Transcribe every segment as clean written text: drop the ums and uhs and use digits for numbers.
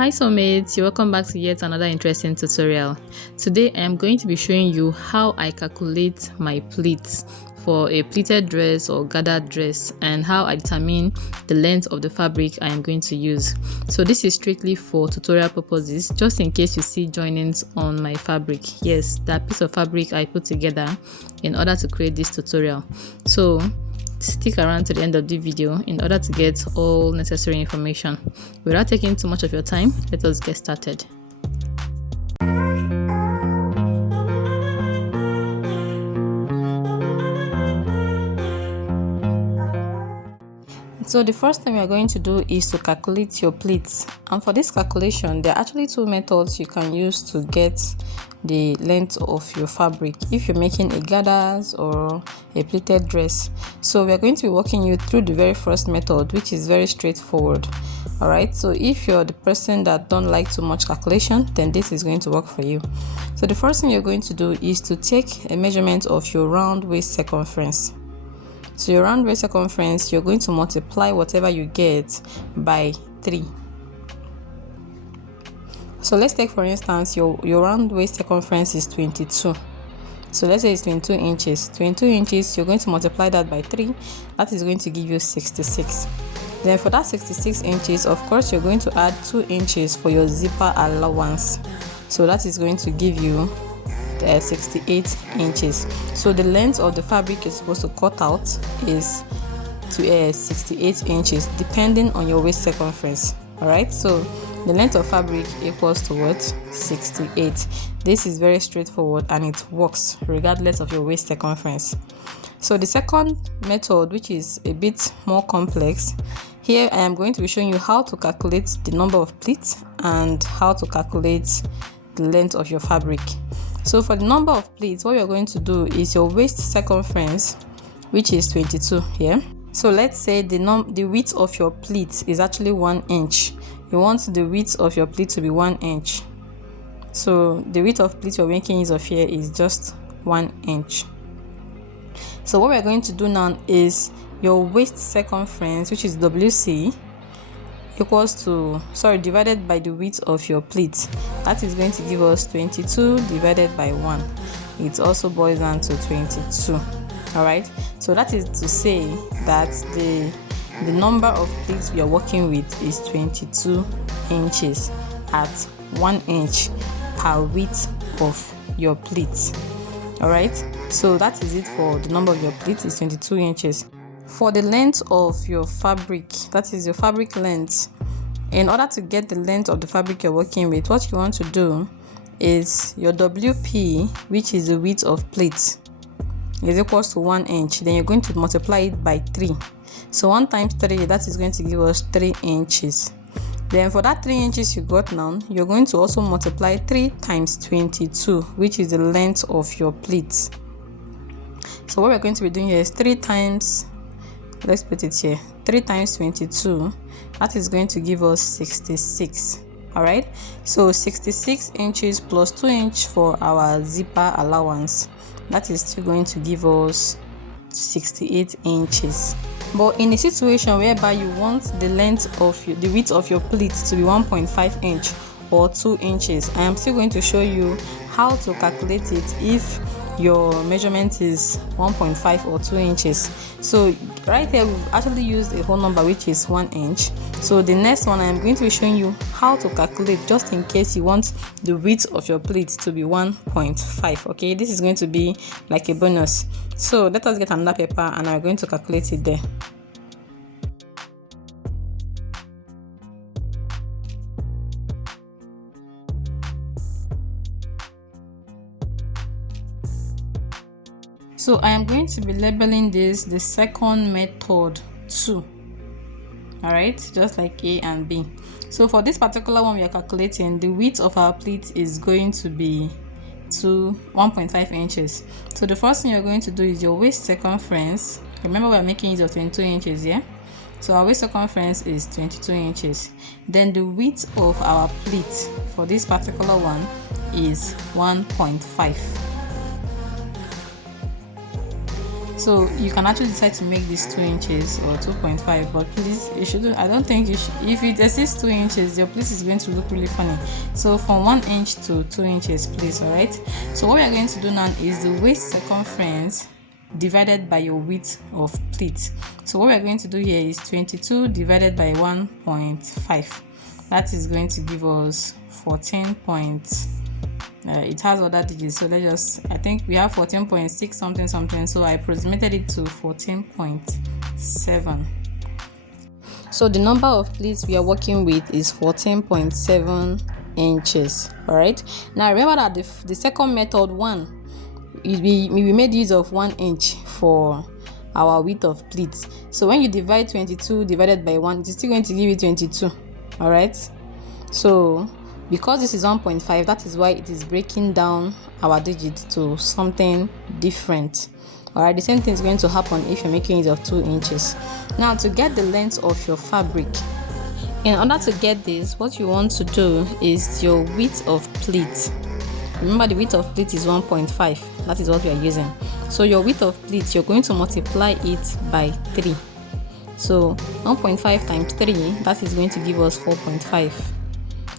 Hi soulmates, welcome back to yet another interesting tutorial. Today I am going to be showing you how I calculate my pleats for a pleated dress or gathered dress and how I determine the length of the fabric I am going to use. So this is strictly for tutorial purposes, just in case you see joinings on my fabric. Yes, that piece of fabric I put together in order to create this tutorial. So stick around to the end of the video in order to get all necessary information. Without taking too much of your time, let us get started. So the first thing we are going to do is to calculate your pleats, and for this calculation there are actually two methods you can use to get the length of your fabric if you're making a gathers or a pleated dress. So we are going to be walking you through the very first method, which is very straightforward. Alright, so if you're the person that don't like too much calculation, then this is going to work for you. So the first thing you're going to do is to take a measurement of your round waist circumference. So your round waist circumference, you're going to multiply whatever you get by 3. So let's take for instance your round waist circumference is 22. So let's say it's 22 inches. 22 inches, you're going to multiply that by 3. That is going to give you 66. Then for that 66 inches, of course, you're going to add 2 inches for your zipper allowance. So that is going to give you 68 inches. So the length of the fabric you're supposed to cut out is to 68 inches depending on your waist circumference. Alright, so the length of fabric equals to what? 68. This is very straightforward and it works regardless of your waist circumference. So the second method, which is a bit more complex, here I am going to be showing you how to calculate the number of pleats and how to calculate the length of your fabric. So for the number of pleats, what we are going to do is your waist circumference, which is 22 here. So let's say the width of your pleat is actually 1 inch. You want the width of your pleat to be 1 inch. So the width of pleat you're making use of here is just 1 inch. So what we're going to do now is your waist circumference, which is WC, equals to, divided by the width of your pleat. That is going to give us 22 divided by 1. It also boils down to 22. Alright, so that is to say that the number of pleats we are working with is 22 inches at 1 inch per width of your pleat. Alright, so that is it for the number of your pleats is 22 inches. For the length of your fabric, that is your fabric length, in order to get the length of the fabric you're working with, what you want to do is your WP, which is the width of pleat, is equals to 1 inch. Then you're going to multiply it by 3. So 1 times 3, that is going to give us 3 inches. Then for that 3 inches you got now, you're going to also multiply 3 times 22, which is the length of your pleat. So what we're going to be doing here is 3 times, let's put it here, 3 times 22, that is going to give us 66. Alright, so 66 inches plus 2 inches for our zipper allowance, that is still going to give us 68 inches. But in a situation whereby you want the length of the width of your pleat to be 1.5 inch or 2 inches, I am still going to show you how to calculate it if your measurement is 1.5 or 2 inches. So right here we've actually used a whole number, which is 1 inch. So the next one, I'm going to be showing you how to calculate just in case you want the width of your pleat to be 1.5. okay, this is going to be like a bonus. So let us get another paper and I'm going to calculate it there. So I am going to be labeling this the second method 2. Alright, just like A and B. So for this particular one we are calculating, the width of our pleat is going to be 1.5 inches. So the first thing you're going to do is your waist circumference. Remember we are making use of 22 inches here. So our waist circumference is 22 inches. Then the width of our pleat for this particular one is 1.5. So you can actually decide to make this 2 inches or 2.5, but please, you should. I don't think you should. If it exceeds 2 inches, your pleat is going to look really funny. So from 1 inch to 2 inches, please. All right. So what we are going to do now is the waist circumference divided by your width of pleat. So what we are going to do here is 22 divided by 1.5. That is going to give us 14. It has other digits, so let's just, I think we have 14.6 something, so I approximated it to 14.7. So the number of pleats we are working with is 14.7 inches. All right, now remember that the second method we made use of 1 inch for our width of pleats. So when you divide 22 divided by 1, it's still going to give you 22. All right, so because this is 1.5, that is why it is breaking down our digits to something different. All right, the same thing is going to happen if you're making use of 2 inches. Now, to get the length of your fabric, in order to get this, what you want to do is your width of pleat. Remember, the width of pleat is 1.5. That is what we are using. So your width of pleat, you're going to multiply it by 3. So 1.5 times 3, that is going to give us 4.5.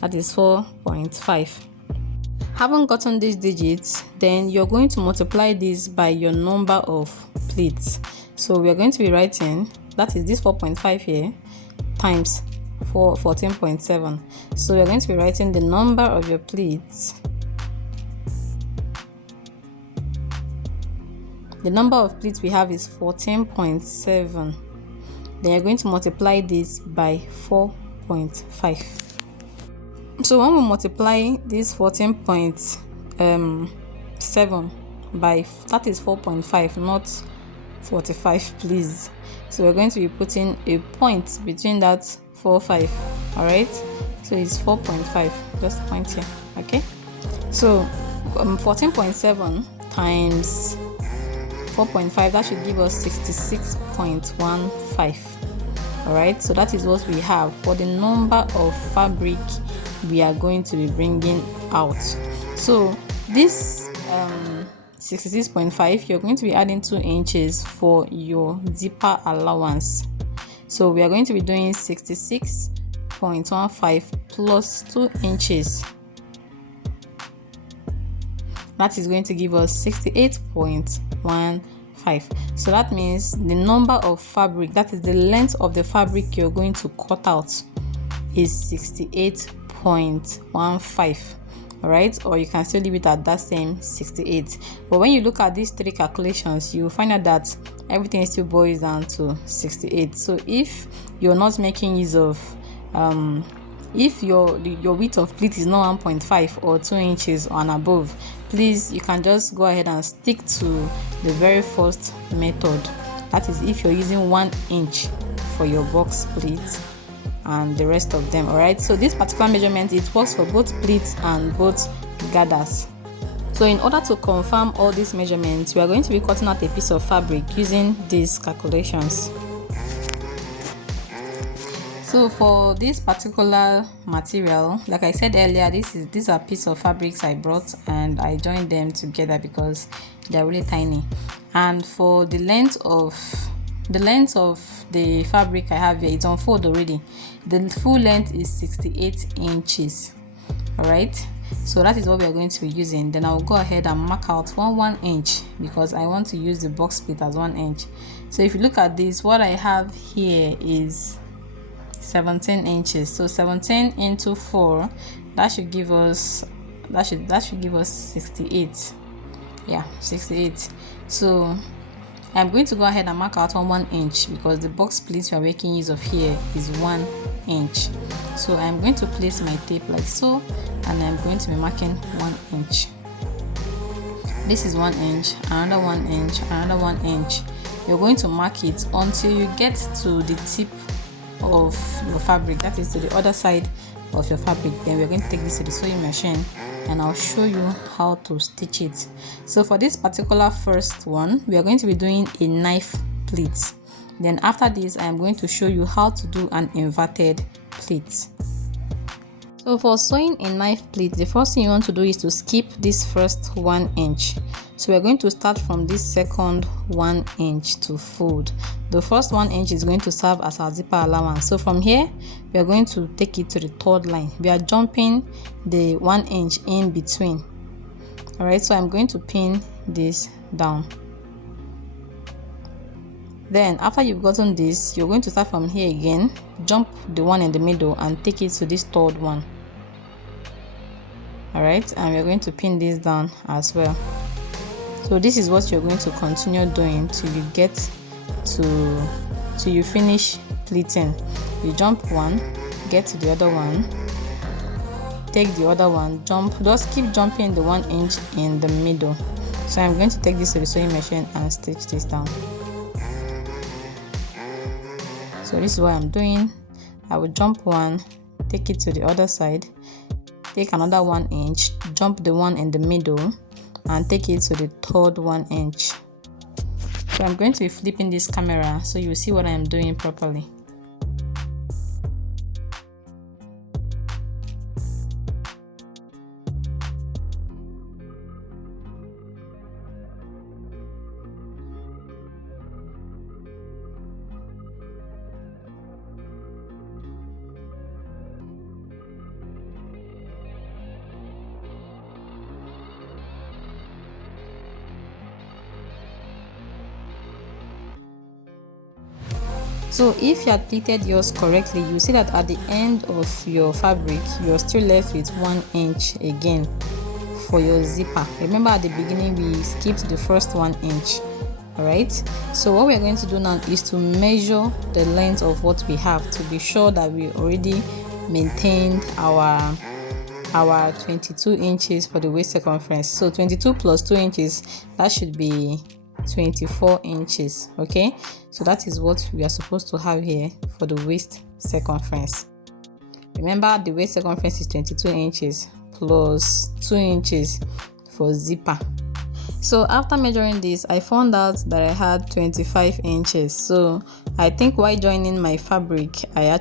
That is 4.5. Haven't gotten these digits, then you're going to multiply this by your number of pleats. So we are going to be writing, that is this 4.5 here, times 14.7. So we are going to be writing the number of your pleats. The number of pleats we have is 14.7. Then you're going to multiply this by 4.5. So when we multiply this 14.7 by, that is 4.5, not 45, please. So we're going to be putting a point between that 4.5. All right, so it's 4.5, just point here. Okay, so 14.7 times 4.5, that should give us 66.15. all right, so that is what we have for the number of fabric we are going to be bringing out. So this 66.5, you're going to be adding 2 inches for your zipper allowance. So we are going to be doing 66.15 plus 2 inches. That is going to give us 68.15. So that means the number of fabric, that is the length of the fabric you're going to cut out, is 68.15. all right, or you can still leave it at that same 68. But when you look at these 3 calculations, you will find out that everything still boils down to 68. So if you're not making use of if your width of pleat is not 1.5 or 2 inches and above, please, you can just go ahead and stick to the very first method. That is if you're using 1 inch for your box pleat and the rest of them. All right, so this particular measurement, it works for both pleats and both gathers. So in order to confirm all these measurements, we are going to be cutting out a piece of fabric using these calculations. So for this particular material, like I said earlier, these are pieces of fabrics I brought and I joined them together because they're really tiny. And for the length of the fabric I have here, it's on fold already. The full length is 68 inches. All right, so that is what we are going to be using. Then I'll go ahead and mark out 1 inch because I want to use the box pleat as 1 inch. So if you look at this, what I have here is 17 inches. So 17 into 4, that should give us 68. Yeah, 68. So I'm going to go ahead and mark out on 1 inch because the box pleat we are making use of here is 1 inch. So I'm going to place my tape like so, and I'm going to be marking 1 inch. This is 1 inch, another 1 inch, another 1 inch. You're going to mark it until you get to the tip of your fabric, that is to the other side of your fabric. Then we're going to take this to the sewing machine and I'll show you how to stitch it. So for this particular first one, we are going to be doing a knife pleat. Then after this, I am going to show you how to do an inverted pleat. So for sewing a knife pleat, the first thing you want to do is to skip this first 1 inch. So we're going to start from this second 1 inch to fold. The first 1 inch is going to serve as our zipper allowance. So from here, we are going to take it to the third line. We are jumping the 1 inch in between. Alright, so I'm going to pin this down. Then after you've gotten this, you're going to start from here again, jump the one in the middle and take it to this third one. Alright, and we're going to pin this down as well. So this is what you're going to continue doing till you get till you finish pleating. You jump one, get to the other one, take the other one, jump, just keep jumping the 1 inch in the middle. So I'm going to take this to the sewing machine and stitch this down. So this is what I'm doing. I will jump one, take it to the other side, take another 1 inch, jump the one in the middle and take it to the third 1 inch. So I'm going to be flipping this camera so you will see what I am doing properly. So if you had pleated yours correctly, you see that at the end of your fabric, you're still left with 1 inch again for your zipper. Remember at the beginning we skipped the first 1 inch. Alright, so what we're going to do now is to measure the length of what we have to be sure that we already maintained our 22 inches for the waist circumference. So 22 plus 2 inches, that should be 24 inches. Okay, so that is what we are supposed to have here for the waist circumference. Remember the waist circumference is 22 inches plus 2 inches for zipper. So after measuring this, I found out that I had 25 inches. So I think while joining my fabric, I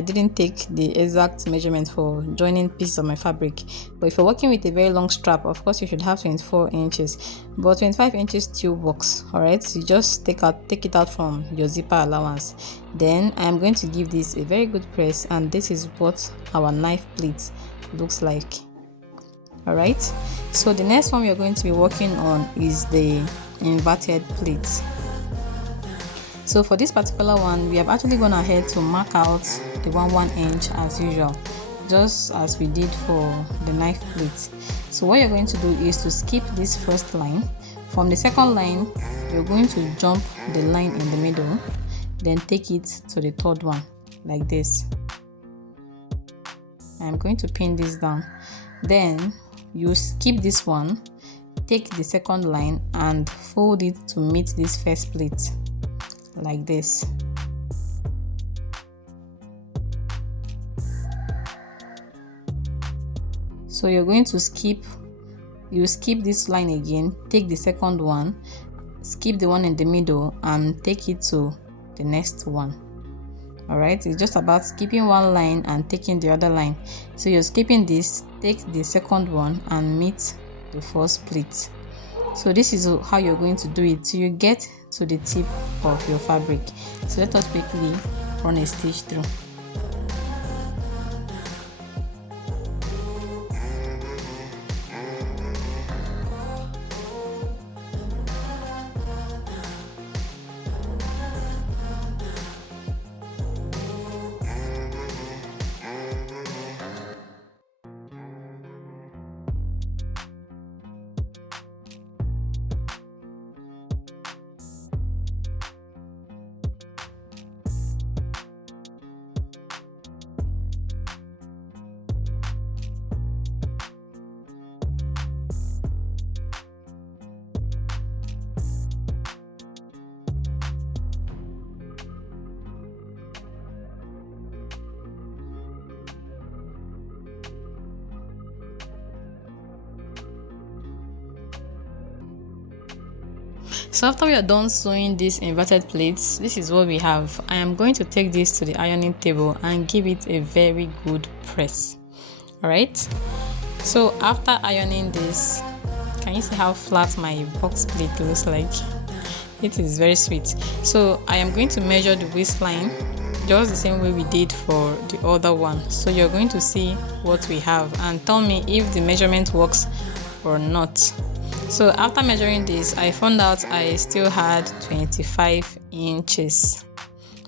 didn't take the exact measurement for joining pieces of my fabric. But if you're working with a very long strap, of course you should have 24 inches. But 25 inches still works. Alright, so you just take it out from your zipper allowance. Then I am going to give this a very good press, and this is what our knife pleat looks like. Alright, so the next one we are going to be working on is the inverted pleat. So for this particular one, we have actually gone ahead to mark out the 1 inch as usual, just as we did for the knife pleat. So what you're going to do is to skip this first line. From the second line, you're going to jump the line in the middle, then take it to the third one like this. I'm going to pin this down. Then you skip this one, take the second line and fold it to meet this first pleat like this. So you're going to skip this line again, take the second one, skip the one in the middle and take it to the next one. Alright, it's just about skipping one line and taking the other line. So you're skipping this, take the second one and meet the first pleat. So this is how you're going to do it till you get to the tip of your fabric. So let us quickly run a stitch through. So after we are done sewing these inverted pleats, this is what we have. I am going to take this to the ironing table and give it a very good press. All right, so after ironing this, can you see how flat my box pleat looks like? It is very sweet. So I am going to measure the waistline just the same way we did for the other one. So you're going to see what we have and tell me if the measurement works or not. So after measuring this, I found out I still had 25 inches.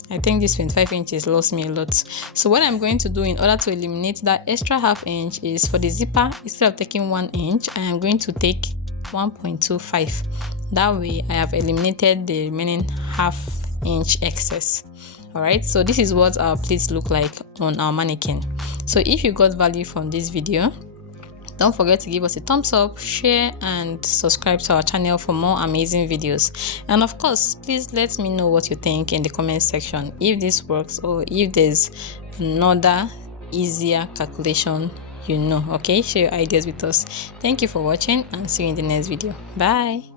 I think this 25 inches lost me a lot. So what I'm going to do in order to eliminate that extra ½ inch is, for the zipper, instead of taking 1 inch, I am going to take 1.25. That way I have eliminated the remaining ½ inch excess. Alright, so this is what our pleats look like on our mannequin. So if you got value from this video, don't forget to give us a thumbs up, share, and subscribe to our channel for more amazing videos. And of course, please let me know what you think in the comment section, if this works or if there's another easier calculation okay? Share your ideas with us. Thank you for watching and see you in the next video. Bye.